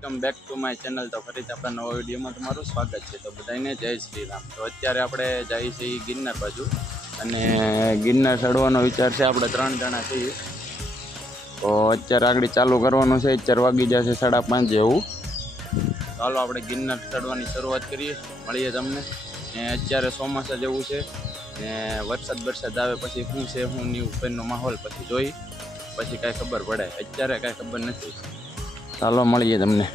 Welcome back to my channel. તો ફરીથી આપણા નવા વિડીયોમાં તમારું સ્વાગત છે. તો બધાને જય શ્રી રામ. તો અત્યારે આપણે જઈએ છીએ ગિરનાર બાજુ. અને ગિરનાર ચડવાનો વિચાર છે, આપણે ત્રણ જણા છીએ. તો અત્યારે આગળ ચાલુ કરવાનું છે. અત્યારે વાગી જશે સાડા પાંચ જેવું. ચાલો આપણે ગિરનાર ચડવાની શરૂઆત કરીએ. મળીએ તમને. ને અત્યારે ચોમાસા જેવું છે. ને વરસાદ વરસાદ આવે પછી શું છે, શું નહીં, ઉપરનો માહોલ પછી જોઈ. પછી કાંઈ ખબર પડે. અત્યારે કાંઈ ખબર નથી. ચાલો મળીએ તમને.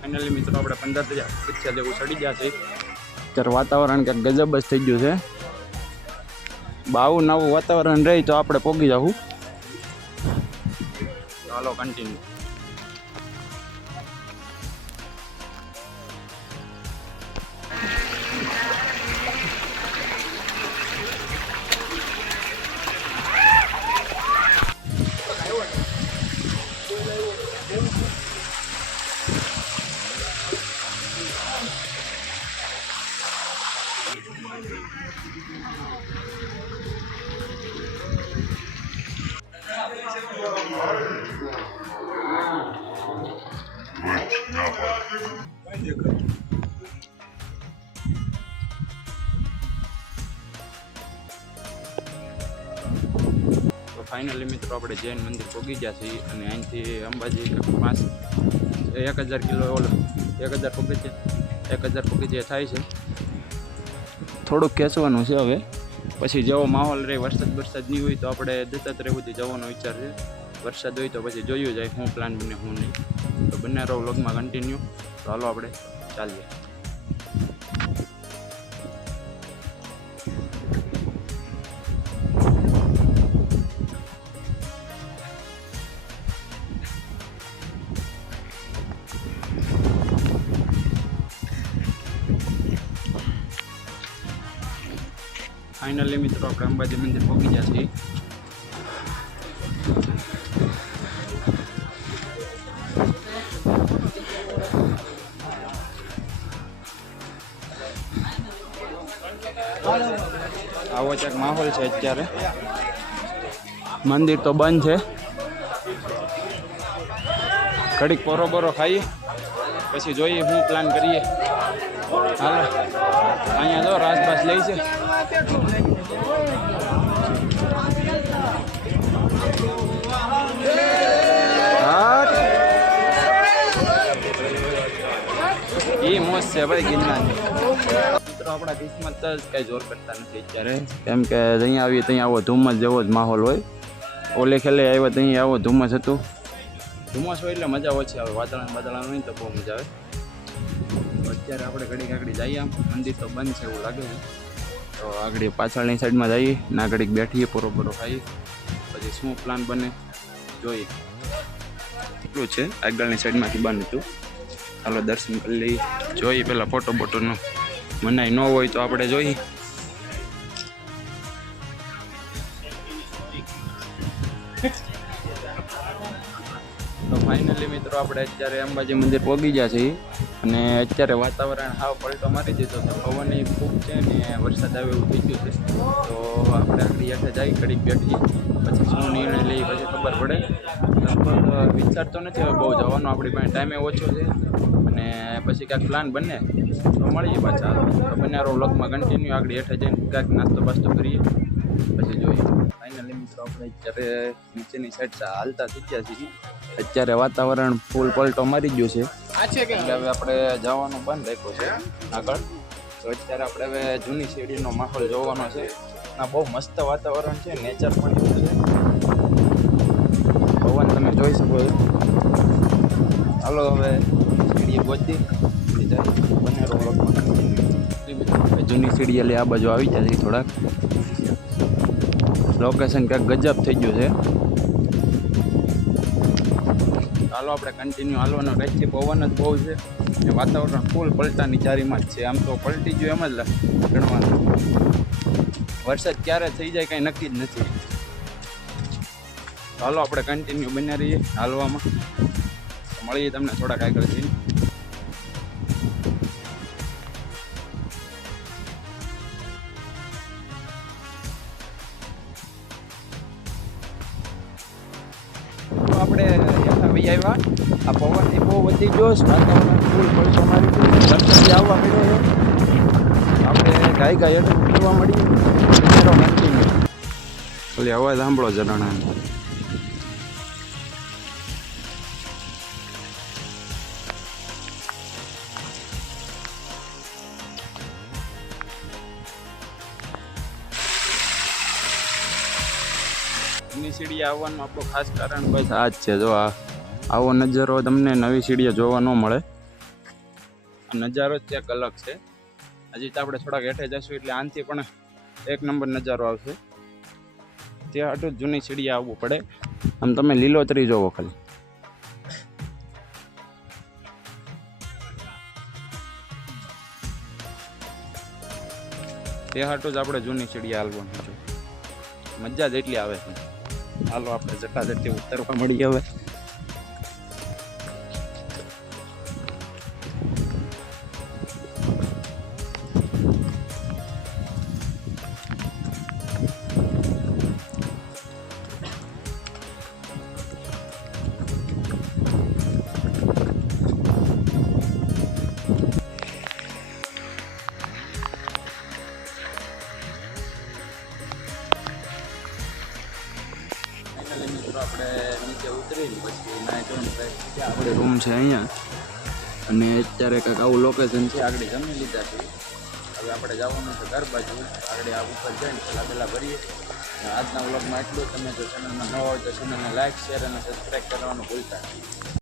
ફાઇનલી મિત્રો આપણે પંદર હજાર પચાસ જેવું ચડી ગયા છે. અત્યારે વાતાવરણ કંઈક ગજબ જ થઈ ગયું છે. બાવું નવું વાતાવરણ રહી તો આપણે પોગી જવું ચાલો કન્ટિન્યુ ફાઇનલી મિત્રો આપણે જૈન મંદિર પહોંચી ગયા છીએ અને અહીંથી અંબાજી પાંચ એક હજાર કિલો ઓલો એક હજાર પગથિયા એક હજાર પગથિયા થાય છે. થોડુંક ખેંચવાનું છે હવે. પછી જેવો માહોલ રહે, વરસાદ વરસાદ નહીં હોય તો આપણે દત્તાત્રેય સુધી જવાનો વિચાર છે. વરસાદ હોય તો પછી જોયું જાય હું પ્લાન બને હું નહીં. તો બંને રહો વ્લોગમાં કન્ટિન્યુ તો હાલો આપણે ચાલીએ. ફાઇનલી મિત્રો આપણે અંબાજી મંદિર પહોંચી ગયા છીએ. આવો ક્યાંક માહોલ છે અત્યારે. મંદિર તો બંધ છે. ઘડીક પોરો બોરો ખાઈએ, પછી જોઈએ હું પ્લાન કરીએ. હાલો. અહીંયા જો રાસબાસ લઈ છે. એ મોજ છે ભાઈ ગિરનારની. મિત્રો, આપણા કિસ્મત જ કઈ જોર કરતા નથી અત્યારે. કેમ અહીંયા આવીએ ત્યાં આવો ધુમ્મસ જેવો જ માહોલ હોય. ઓલે ખેલે આવ્યા ત્યાં આવો ધુમ્મસ હતું. ધુમ્મસ હોય એટલે મજા ઓછી આવે. વાદળા વાદળા હોય ને તો બહુ મજા આવે. તો અત્યારે આપણે ઘડીક આગળ જઈએ આમ. મંદિર તો બંધ છે એવું લાગે છે. તો આગળ પાછળની સાઈડમાં જઈએ ના ઘડીક બેઠીએ પૂરો પૂરો ખાઈએ. પછી શું પ્લાન બને જોઈએ. એટલું છે આગળની સાઈડમાંથી બંધ હતું. ચાલો દર્શન કરી લઈએ. જોઈએ પેલા ફોટો બોટોનો. મનાઈ ન હોય તો આપણે જોઈએ. તો ફાઇનલી મિત્રો આપણે અત્યારે અંબાજી મંદિર પહોંચી ગયા છીએ. અને અત્યારે વાતાવરણ હાવ પલટો મારી દીધો તો પવન ખૂબ છે ને વરસાદ આવે એવું થઈ ગયું છે. તો આપણે આગળ હેઠે જઈ ઘડીક બેઠી. પછી શું નિર્ણય લઈ પછી ખબર પડે. લગભગ વિચાર તો નથી બહુ જવાનો. આપણી પાસે ટાઈમે ઓછો છે. અને પછી કાંઈક પ્લાન બને તો મળીએ પાછા. તો બનારો વ્લોગમાં કન્ટિન્યુ આગળ હેઠે જઈને કાંઈક નાસ્તો બાસ્તો કરીએ. પછી જોઈએ. ફાઇનલી મિત્રો આપણે અત્યારે નીચેની સાઈડ હાલતા થઈ ગયા છીએ અત્યારે વાતાવરણ ફૂલ પલટો મારી ગયું છે. એટલે હવે આપણે જવાનું બંધ રાખ્યું છે આગળ. તો અત્યારે આપણે હવે જૂની શેરીનો માહોલ જોવાનો છે. આ બહુ મસ્ત વાતાવરણ છે નેચર પણ એવું છે. પવન તમે જોઈ શકો છો. હાલો હવે સીડીએ પહોંચી. બંને જૂની સીડી એટલે આ બાજુ આવી જાય થોડાક. લોકેશન કંઈક ગજબ થઈ ગયું છે. ચાલો આપણે કન્ટિન્યુ હાલવાનો રહે છે પવન જ બહુ છે. ને વાતાવરણ ફૂલ પલટાની ચારીમાં જ છે. આમ તો પલટી ગયું એમ જ ગણવાનું. વરસાદ ક્યારે થઈ જાય કાંઈ નક્કી જ નથી. ચાલો આપણે કન્ટિન્યુ બન્યા રહીએ હાલવામાં. મળીએ તમને થોડાક આગળ જઈને આ પવન એ બહુ વધી ગયો છે. વાતાવરણ ફૂલ પલટો મારી ગયો આવવા મળ્યો છે. આપણે ગાય ગાય એટલે ઉતરવા મળી નહીં. ઓલી અવાજ સાંભળો જૂની સીડીએ આવવાનું આપણું ખાસ કારણ બસ આ જ છે. જો આ આવો નજારો તમને નવી સીડીએ જોવા ન મળે. નજારો જ ક્યાંક અલગ છે. હજી તો આપણે થોડાક હેઠે જશું એટલે આનથી પણ એક નંબર નજારો આવશે. ત્યાં આટલું જૂની સીડીએ આવવું પડે. આમ તમે લીલોતરી જોવો ખાલી. તે હાટું જ આપણે જૂની સીડીએ હાલવાનું છે. મજા જ એટલી આવે છે. હાલો આપણે જટા જટી ઉતરવા મળી હવે. આપણે રૂમ છે અહીંયા. અને અત્યારે કંઈક આવું લોકેશન છે, આગળ જમી લીધા છે. હવે આપણે જવાનું છે ઘર બાજુ. આગળ આ ઉપર જઈને પહેલાં પહેલાં ભરીએ. આજના વ્લોગમાં એટલું તમે જો ચેનલમાં ન હોય તો ચેનલને લાઈક શેર અને સબસ્ક્રાઈબ કરવાનું ભૂલતા